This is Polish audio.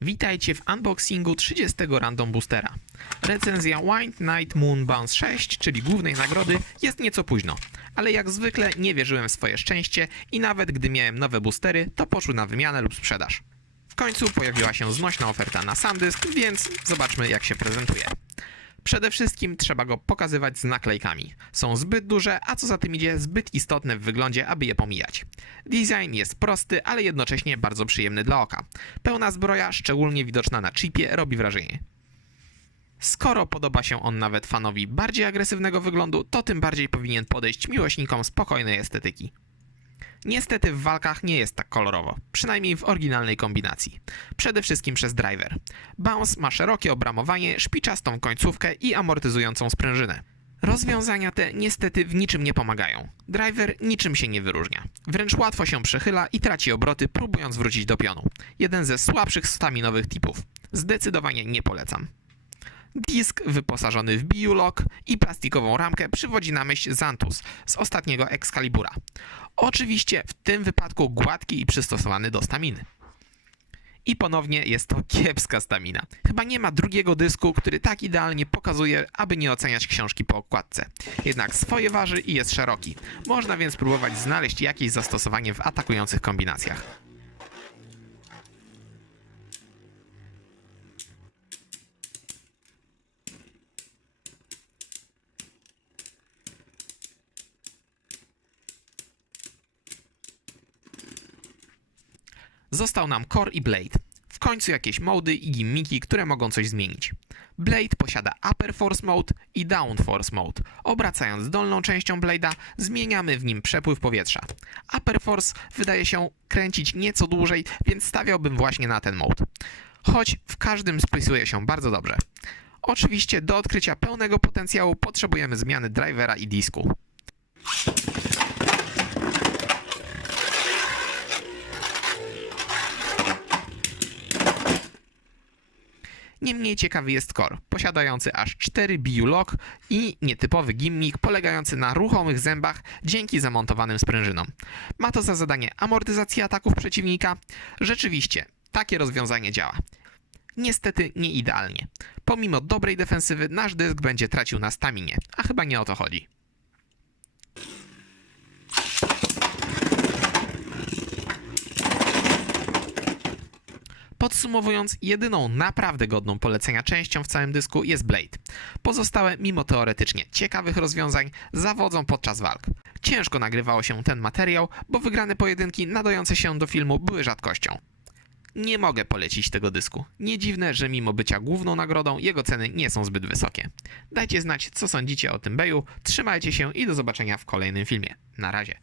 Witajcie w unboxingu 30 Random Boostera. Recenzja Wind Night Moon Bounce 6, czyli głównej nagrody, jest nieco późno, ale jak zwykle nie wierzyłem w swoje szczęście i nawet gdy miałem nowe boostery, to poszły na wymianę lub sprzedaż. W końcu pojawiła się znośna oferta na SanDisk, więc zobaczmy jak się prezentuje. Przede wszystkim trzeba go pokazywać z naklejkami. Są zbyt duże, a co za tym idzie, zbyt istotne w wyglądzie, aby je pomijać. Design jest prosty, ale jednocześnie bardzo przyjemny dla oka. Pełna zbroja, szczególnie widoczna na chipie, robi wrażenie. Skoro podoba się on nawet fanowi bardziej agresywnego wyglądu, to tym bardziej powinien podejść miłośnikom spokojnej estetyki. Niestety w walkach nie jest tak kolorowo, przynajmniej w oryginalnej kombinacji. Przede wszystkim przez driver. Bounce ma szerokie obramowanie, szpiczastą końcówkę i amortyzującą sprężynę. Rozwiązania te niestety w niczym nie pomagają. Driver niczym się nie wyróżnia. Wręcz łatwo się przechyla i traci obroty, próbując wrócić do pionu. Jeden ze słabszych staminowych tipów. Zdecydowanie nie polecam. Disk wyposażony w biulok i plastikową ramkę przywodzi na myśl Zantus z ostatniego Excalibura. Oczywiście w tym wypadku gładki i przystosowany do staminy. I ponownie jest to kiepska stamina. Chyba nie ma drugiego dysku, który tak idealnie pokazuje, aby nie oceniać książki po okładce. Jednak swoje waży i jest szeroki. Można więc próbować znaleźć jakieś zastosowanie w atakujących kombinacjach. Został nam Core i Blade. W końcu jakieś mody i gimmiki, które mogą coś zmienić. Blade posiada Upper Force Mode i Down Force Mode. Obracając dolną częścią Blade'a, zmieniamy w nim przepływ powietrza. Upper Force wydaje się kręcić nieco dłużej, więc stawiałbym właśnie na ten mode. Choć w każdym spisuje się bardzo dobrze. Oczywiście do odkrycia pełnego potencjału potrzebujemy zmiany drivera i disku. Niemniej ciekawy jest Core, posiadający aż 4 BU-lock i nietypowy gimmick polegający na ruchomych zębach dzięki zamontowanym sprężynom. Ma to za zadanie amortyzację ataków przeciwnika. Rzeczywiście, takie rozwiązanie działa. Niestety nie idealnie. Pomimo dobrej defensywy, nasz dysk będzie tracił na staminie, a chyba nie o to chodzi. Podsumowując, jedyną naprawdę godną polecenia częścią w całym dysku jest Blade. Pozostałe, mimo teoretycznie ciekawych rozwiązań, zawodzą podczas walk. Ciężko nagrywało się ten materiał, bo wygrane pojedynki nadające się do filmu były rzadkością. Nie mogę polecić tego dysku. Nie dziwne, że mimo bycia główną nagrodą, jego ceny nie są zbyt wysokie. Dajcie znać, co sądzicie o tym Beju, trzymajcie się i do zobaczenia w kolejnym filmie. Na razie.